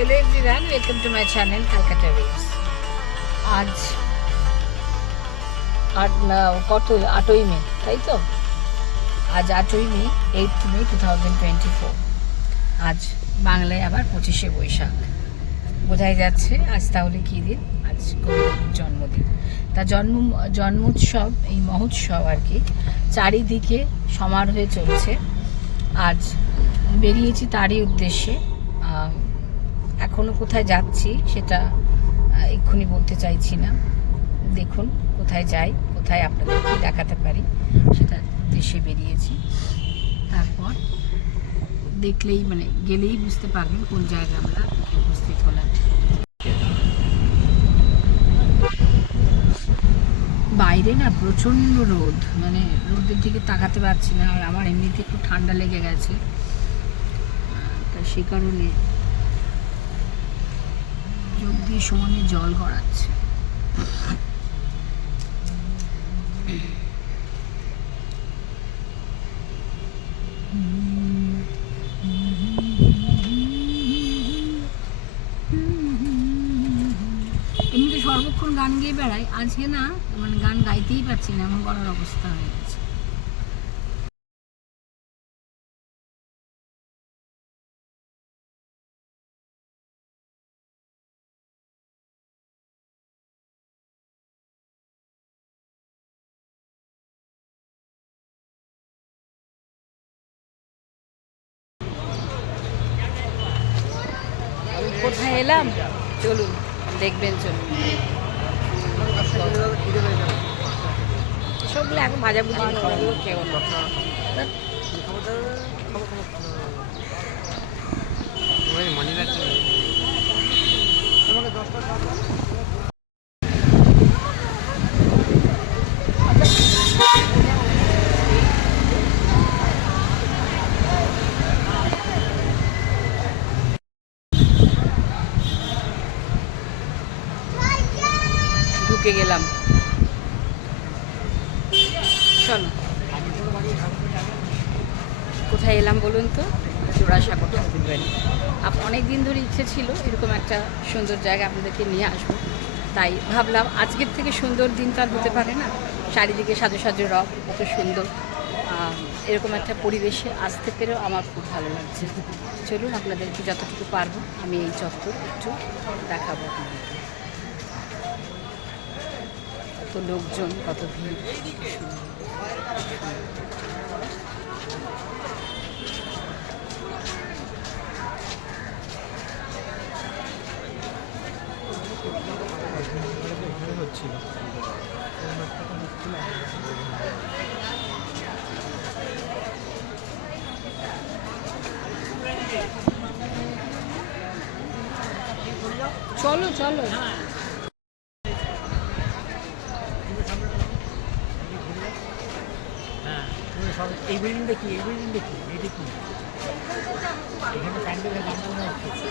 Hello everyone welcome to my channel Calcutta waves আজ আট কত? আটই মে, তাই তো? আজ আটই May eight May two thousand twenty four আজ বাংলায় আবার পঁচিশে বৈশাখ। বোঝাই যাচ্ছে আজ তাহলে কী দিন? আজ জন্মদিন? তা জন্ম, জন্মোৎসব, এই মহোৎসব আর কি, চারিদিকে সমারোহে চলছে। আজ বেরিয়েছি তারই উদ্দেশ্যে আহ, এখনও কোথায় যাচ্ছি সেটা এক্ষুনি বলতে চাইছি না। দেখুন কোথায় যাই কোথায় আপনাদের কি দেখাতে পারি সেটা দেশে বেরিয়েছি। তারপর দেখলেই মানে গেলেই বুঝতে পারবেন কোন জায়গায় আমরা উপস্থিত হলাম। বাইরে না প্রচণ্ড রোদ মানে রোদের দিকে তাকাতে পারছি না আর আমার এমনিতে একটু ঠান্ডা লেগে গেছে। তা সে কারণে চোখ দিয়ে সমানে জল গড়াচ্ছে। এমনিতে সর্বক্ষণ গান গেয়ে বেড়াই আজকে না মানে গান গাইতেই পারছি না, এমন করার অবস্থা হয়ে গেছে। কোথায় এলাম? চলুন দেখবেন চলুন। সবগুলো এখন ভাজা ভুজি খাওয়াগুলো কেউ না মানি ব্যাগ ঢুকে গেলাম চলো কোথায় এলাম বলুন তো জোড়াসাঁকো ঠাকুরবাড়ি আপ অনেক দিন ধরে ইচ্ছে ছিল এরকম একটা সুন্দর জায়গা আপনাদেরকে নিয়ে আসব। তাই ভাবলাম আজকের থেকে সুন্দর দিন তো আর হতে পারে না। চারিদিকে সাজো সাজো রব, কত সুন্দর। এরকম একটা পরিবেশে আসতে পেরেও আমার খুব ভালো লাগছে। চলুন আপনাদেরকে যতটুকু পারব আমি এই চত্বর একটু দেখাবো কত লোকজন, কত ভিড়। হচ্ছিল চলো চলো। হ্যাঁ এই বিল্ডিং দেখি, এই বিল্ডিং দেখি, এই দেখি। এখানে প্যান্ডেলের বাজনা হচ্ছে।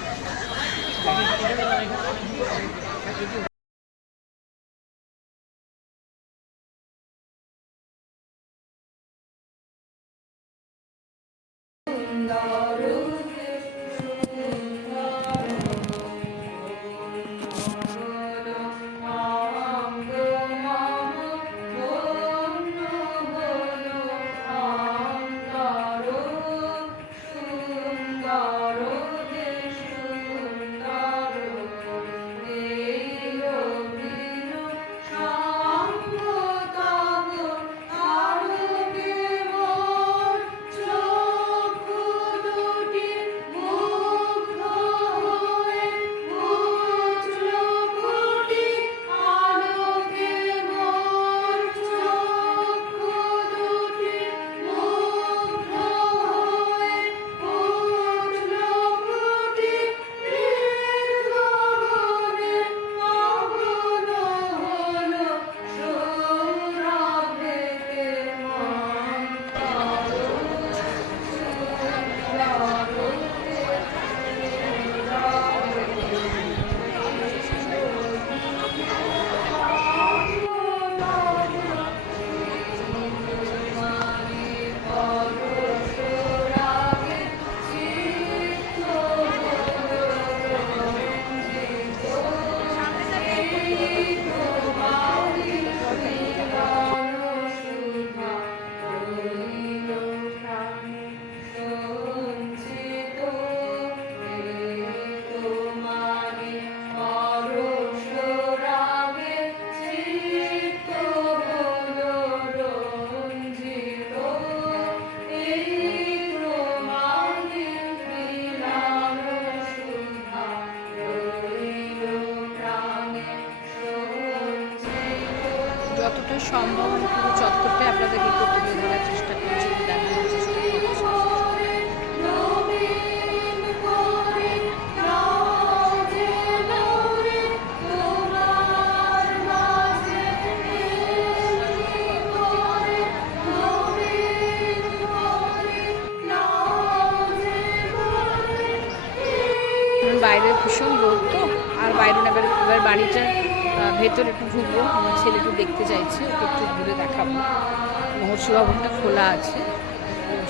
মহর্ষি ভবনটা খোলা আছে।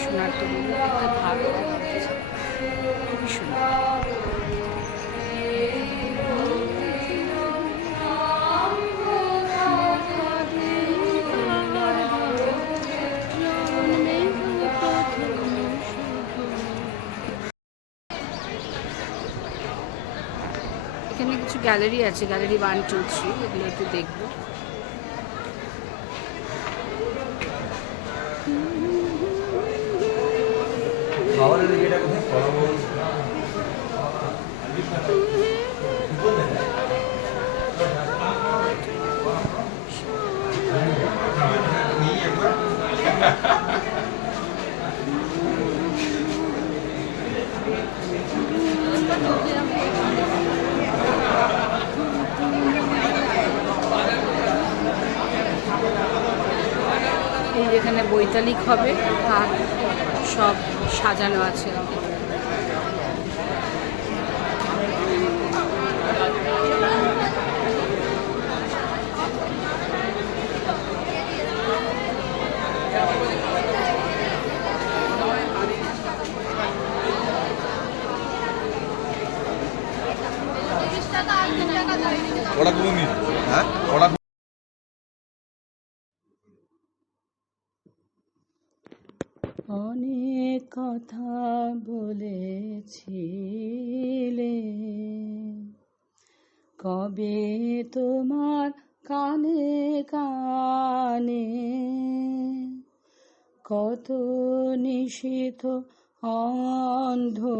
সোনার একটা ভালো খুবই সুন্দর। এখানে কিছু গ্যালারি আছে গ্যালারি ওয়ান টু থ্রি এগুলো একটু দেখব। বৈতালিক হবে আর সব সাজানো আছে ওটা কোন দিন হ্যাঁ ওটা অনেক কথা বলেছিলে। কবে তোমার কানে কানে কত নিষিদ্ধ অন্ধকারে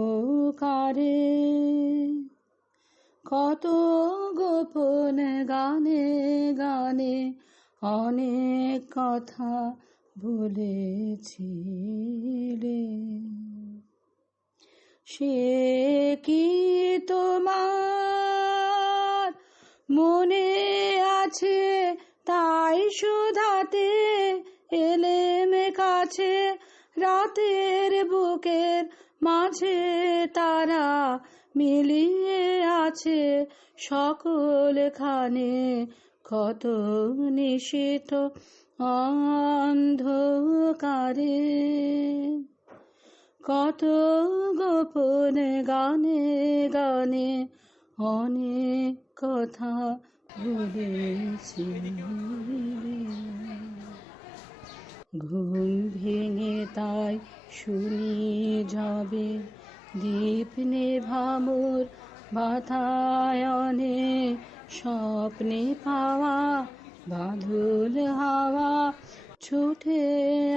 কত গোপন গানে গানে অনেক কথা বলেছিলে। সে কি তোমার? মনে আছে, তাই শুধাতে এলেম কাছে। রাতের বুকের মাঝে তারা মিলিয়ে আছে। সকল খানে কত নিষিদ্ধ অন্ধকারে। কত গোপন গানে গানে অনেক কথা বলেছি। ঘুম ভেঙে তাই শুনি যাবে, দীপ নেভামোর বাতায়নে স্বপ্নে পাওয়া, বাঁধুল হাওয়া ছুটে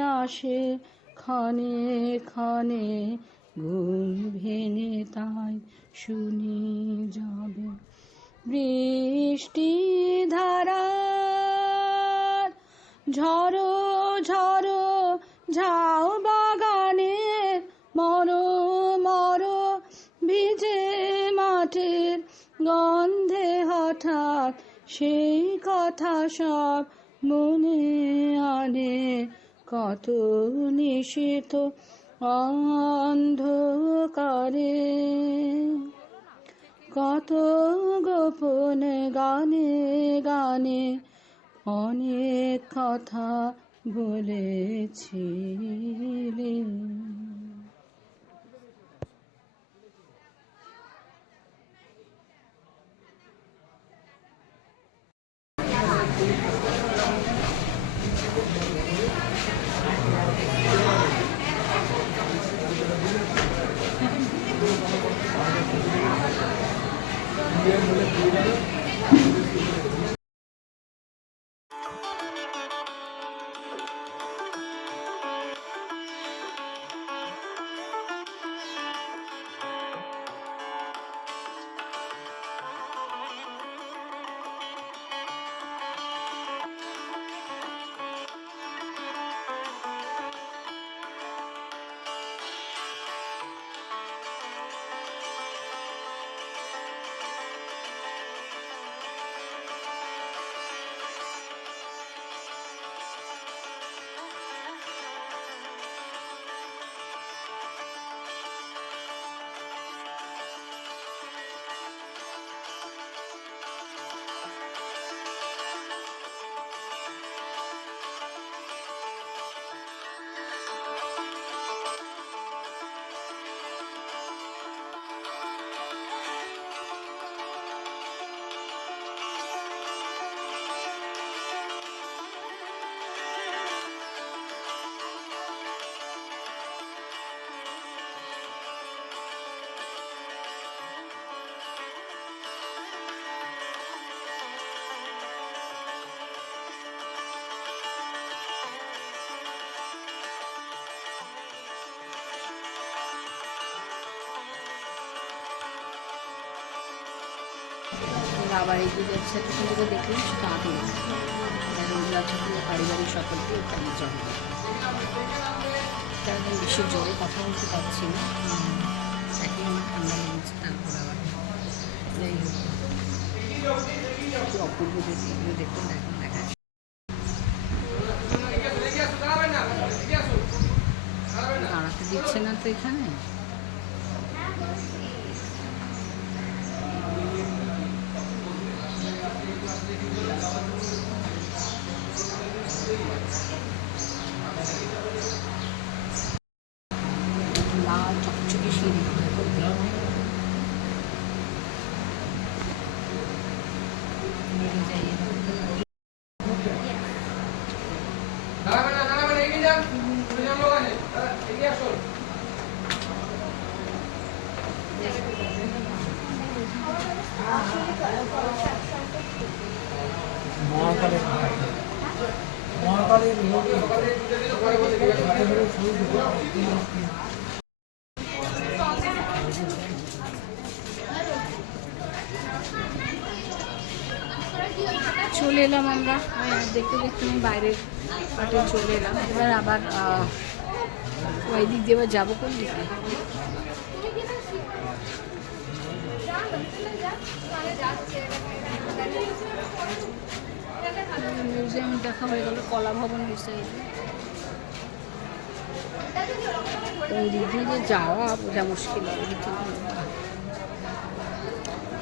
আসে ক্ষণে ক্ষণে ঘুম ভেঙে তাই শুনি যাবে। বৃষ্টি ধারার ঝড়ো ঝড়ো ঝাও বাগানের মরো মরো ভিজে মাটির গন্ধে হঠাৎ সেই কথা সব মনে আনে। কত নিষিদ্ধ অন্ধকারে। কত গোপন গানে গানে অনেক কথা বলেছিলে। bien. আবার এগিয়ে যাচ্ছি এতক্ষণ থেকে দেখলাম সেটা আগে পারিবারিক সকলকে ওখানে জন্ম কারণ বেশি কথা বলতে পারছি না। আমার ঠান্ডা লেগেছে তারপর আবার। হোক। অপূর্ব এখন দেখা দাঁড়াতে দিচ্ছে না তো এখানে লাল চকচকে সিঁড়ি বেরিয়ে যাই এবার। মহাকালের মহাকালের চলে এলাম আমরা। হ্যাঁ, দেখতে দেখতে আমি বাইরের পাটে চলে এলাম। এবার আবার ওই দিক দিয়ে যাব কোন দিকে? দেখা হয়ে গেল কলা ভবন সাইডে ওই দিক দিয়ে যে যাওয়া বোঝা মুশকিল ওই দিক থেকে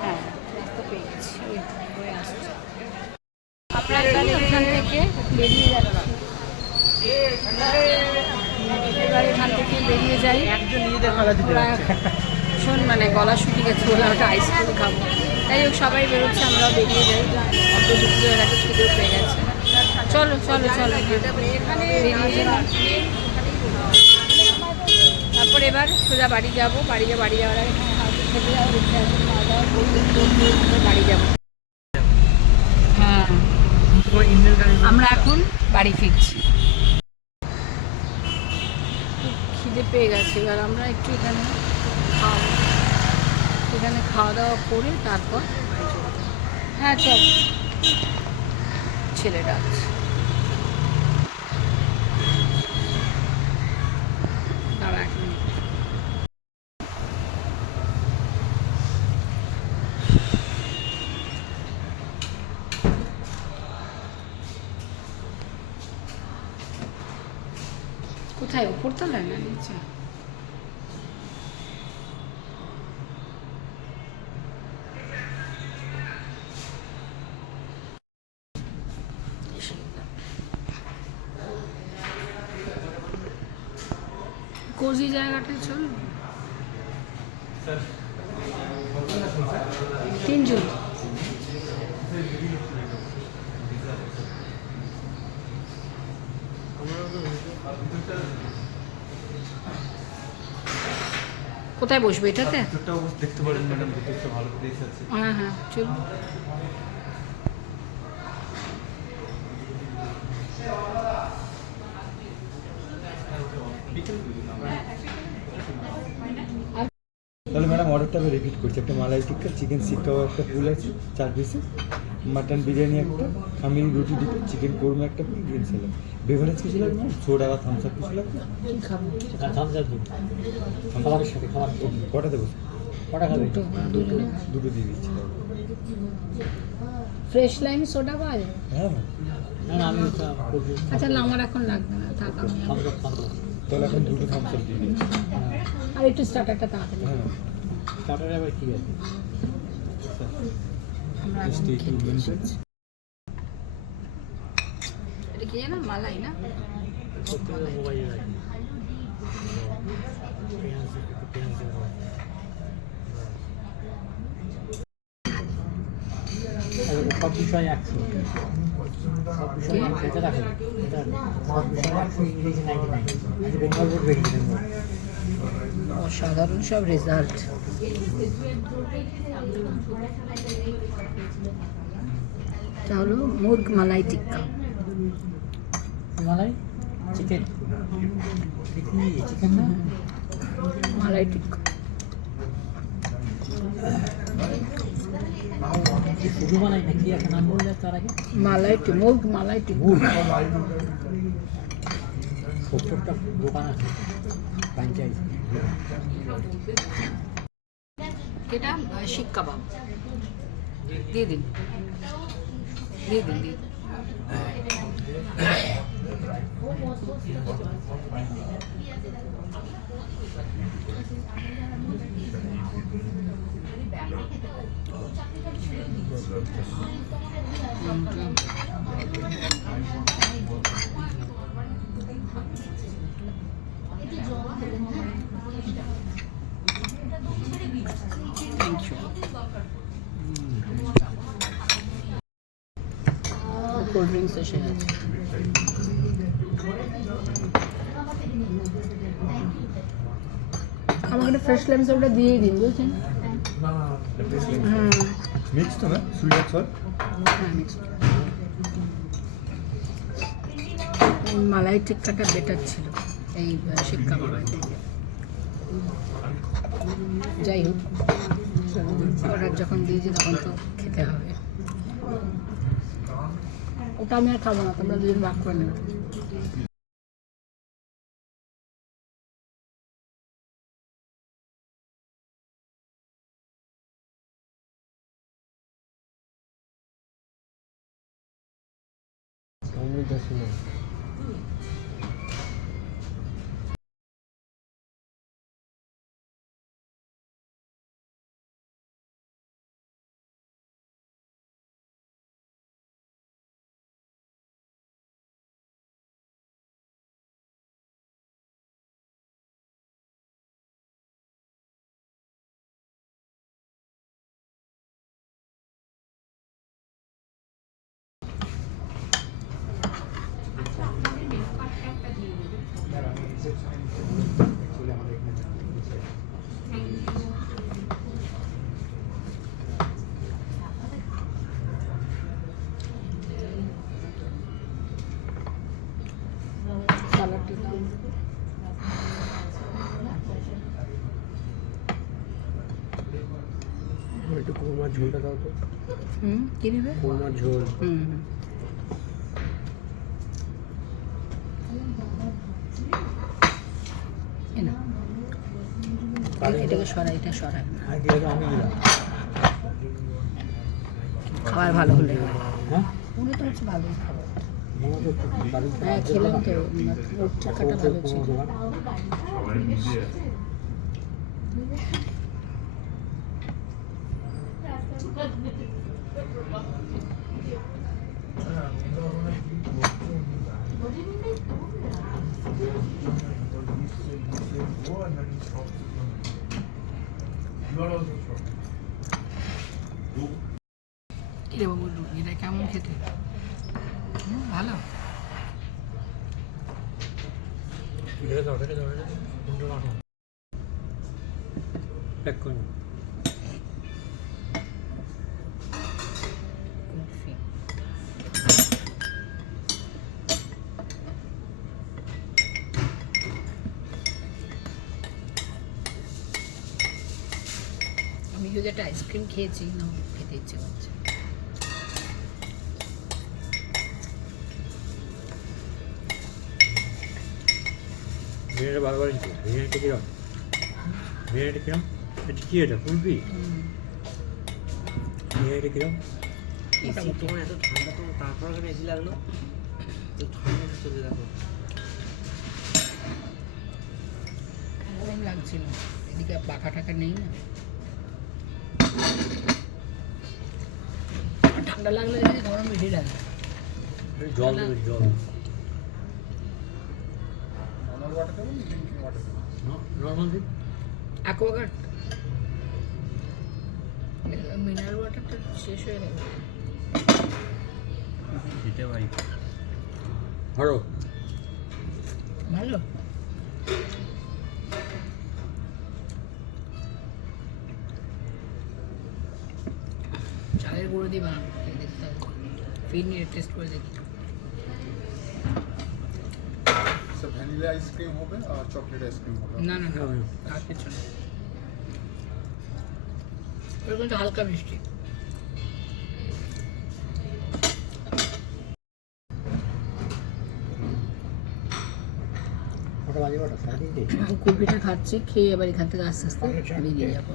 হ্যাঁ পেয়ে গেছি হয়ে আসছে। এখান থেকে বেরিয়ে যাচ্ছি এবার এখান থেকে বেরিয়ে যাই। একজন নিজেদের খেলা ভীষণ মানে গলা শুকিয়ে গেছে বলে ওটা আইসক্রিম খাব। তাই হোক সবাই বেরোচ্ছে আমরাও বেরিয়ে যাই। অত যুক্ত হয়ে গেছে খিদেও পেয়ে গেছে। চলো চলো চলো বেরিয়ে তারপর এবার সোজা বাড়ি যাব বাড়ি যা বাড়ি যাওয়ার আগে যাব বাড়ি যাব। হ্যাঁ। আমরা এখন বাড়ি ফিরছি। খিদে পেয়ে গেছে এবার আমরা একটু এখানে খাওয়া এখানে খাওয়া দাওয়া করে তারপর যাব। হ্যাঁ চল। ছেলেটা ডাকছে উপরতলায় না নিচে। কোজি জায়গাটায় চল। তিনজন। কোথায় বসবে এটাতে? দেখতে পারেন ম্যাডাম ভালো প্লেস আছে। হ্যাঁ হ্যাঁ চলুন তাহলে ম্যাডাম অর্ডারটা আমি রিপিট করছি। একটা মালাই টিক্কা চিকেন শিক একটা ফুল আছে চার পিসেস মাটন বিরিয়ানি একটা খামিরি রুটি দুটো চিকেন কোরমা একটা গ্রিন স্যালাড বেভারেজ কিছু লাগবে? সোডা বা থামস আপ কিছু লাগবে? খাবারের সাথে খাবার কটা দেবো? কটা খাবে? দুটো দুটো। দিয়ে দিচ্ছি। ফ্রেশ লাইম সোডা পাওয়া যায়? হ্যাঁ। আচ্ছা না আমার এখন লাগবে না থাক আমি তাহলে এখন দুটো থামস আপ দিয়ে দিচ্ছি। আর একটু স্টার্টারটা তাড়াতাড়ি। স্টার্টারে আবার কি আছে। এটা কি জানো মালাই না? প্রত্যেকটা মোবাইলে রাখি পেঁয়াজ একটু পেঁয়াজ দেবো সব বিষয় একশো। সব বিষয় এটা রাখো। সব বিষয় একশো ইংরেজি নাইনটি নাইন। বেঙ্গল বোর্ড বেরিয়েছে বেঙ্গল অসাধারণ সব রেজাল্ট এটা হলো মুরগ মালাই টিক্কা। মালাই? Chicken chicken malai tikka. তার আগে? মালাই টি মালাই টি সত্তরটা দোকান আছে। ফ্র্যাঞ্চাইজ এটা শিক কাবাব। দিয়ে দিন। দিয়ে দিন দিয়ে। থ্যাংক ইউ কোল্ড ড্রিঙ্কস এসে গেছে আমাকে একটা ফ্রেশ লেমস ওটা দিয়েই দিন বুঝছেন? হুম মিক্স তো না? সুইট আর সল্ট হ্যাঁ mixed। মালাই টিক্কাটা বেটার ছিল। এই শিক্ষা মালাই থেকে। যাই হোক, অর্ডার যখন দিয়েছি তখন তো খেতে হবে। ওটা আমি আর খাব না, তোমরা দুজন ভাগ করে নেবে। ঝোলটা দাও তো। হুম কী নেবে কোরমার ঝোল। হুম। এটাকে সরাই এটা সরাই। খাবার ভালো হলে। হ্যাঁ? মনে তো হচ্ছে ভালোই খাবার। হচ্ছে বাড়ির হ্যাঁ খেলাম তো। টাকাটা ভালো ছিল। কিরে বাবু এটা কেমন খেতে? হুম, ভালো। এটা দাও এটা দাও এটা দাও। কোনটা রাখো প্যাক করুন খেয়েছি না খেতে ইচ্ছে করছে বিরিয়ানিটা বারবার নিচ্ছি বিরিয়ানিটা কিরম বিরিয়ানিটা কিরম এটা কি এটা ফুলবি বিরিয়ানিটা কিরম তোমার এত ঠান্ডা তোমার তারপর ওখানে এসি লাগল তো ঠান্ডা চলে দেখো গরম লাগছিল এদিকে পাখা টাকা নেই না ঠান্ডা লাগলে গরম বেশি লাগে। জল জল। নর্মাল অ্যাকোয়াগার্ড মিনারেল ওয়াটারটা শেষ হয়ে গেল। ভাই। ধরো। ভালো। চালের গুঁড়ো দিয়ে বানাবো ফির নিয়ে টেস্ট করে দেখি। আচ্ছা, ভ্যানিলা আইসক্রিম হবে হালকা মিষ্টি। কপিটা খাচ্ছি খেয়ে এবার এখান থেকে আস্তে আস্তে বেরিয়ে যাব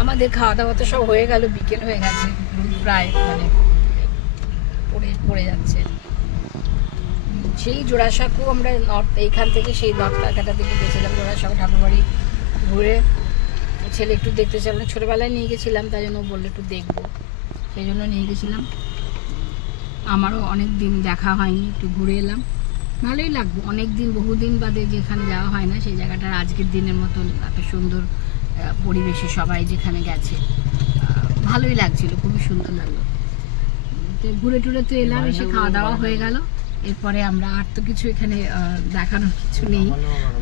আমাদের খাওয়া দাওয়া তো সব হয়ে গেল, বিকেল হয়ে গেছে, প্রায় মানে পড়ে পড়ে যাচ্ছে। সেই জোড়াসাঁকো আমরা নর্থ, এইখান থেকে সেই নর্থ কালকাটা থেকে গেছিলাম, জোড়াসাঁকো ঠাকুরবাড়ি। ঘুরে ছেলে একটু দেখতে চাইলাম ছোটোবেলায় নিয়ে গেছিলাম তাই জন্য ও বলল একটু দেখব। সেই জন্য নিয়ে গেছিলাম। আমারও অনেক দিন দেখা হয়নি একটু ঘুরে এলাম। ভালোই লাগবে। অনেক দিন বহুদিন বাদে যেখানে যাওয়া হয় না সেই জায়গাটার আজকের দিনের মতন এত সুন্দর পরিবেশে সবাই যেখানে গেছে ভালোই লাগছিল খুবই সুন্দর লাগল। তো ঘুরে টুরে তো এলাম এসে খাওয়া দাওয়া হয়ে গেল। এরপরে আমরা আর তো কিছু এখানে দেখানোর কিছু নেই।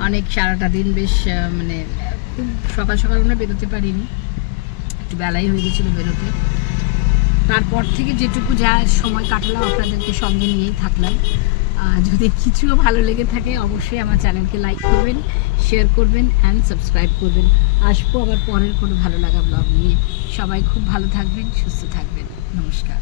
অনেক সারাটা দিন বেশ মানে সকাল সকাল আমরা বেরোতে পারিনি। একটু বেলাই হয়ে গেছিল বেরোতে। তারপর থেকে যেটুকু যা সময় কাটালাম আপনাদেরকে সঙ্গে নিয়েই থাকলাম। যদি কিছুও ভালো লেগে থাকে অবশ্যই আমার চ্যানেলকে লাইক করবেন শেয়ার করবেন অ্যান্ড সাবস্ক্রাইব করবেন। আসব আবার পরের কোনো ভালো লাগা ব্লগ নিয়ে। সবাই খুব ভালো থাকবেন, সুস্থ থাকবেন। নমস্কার।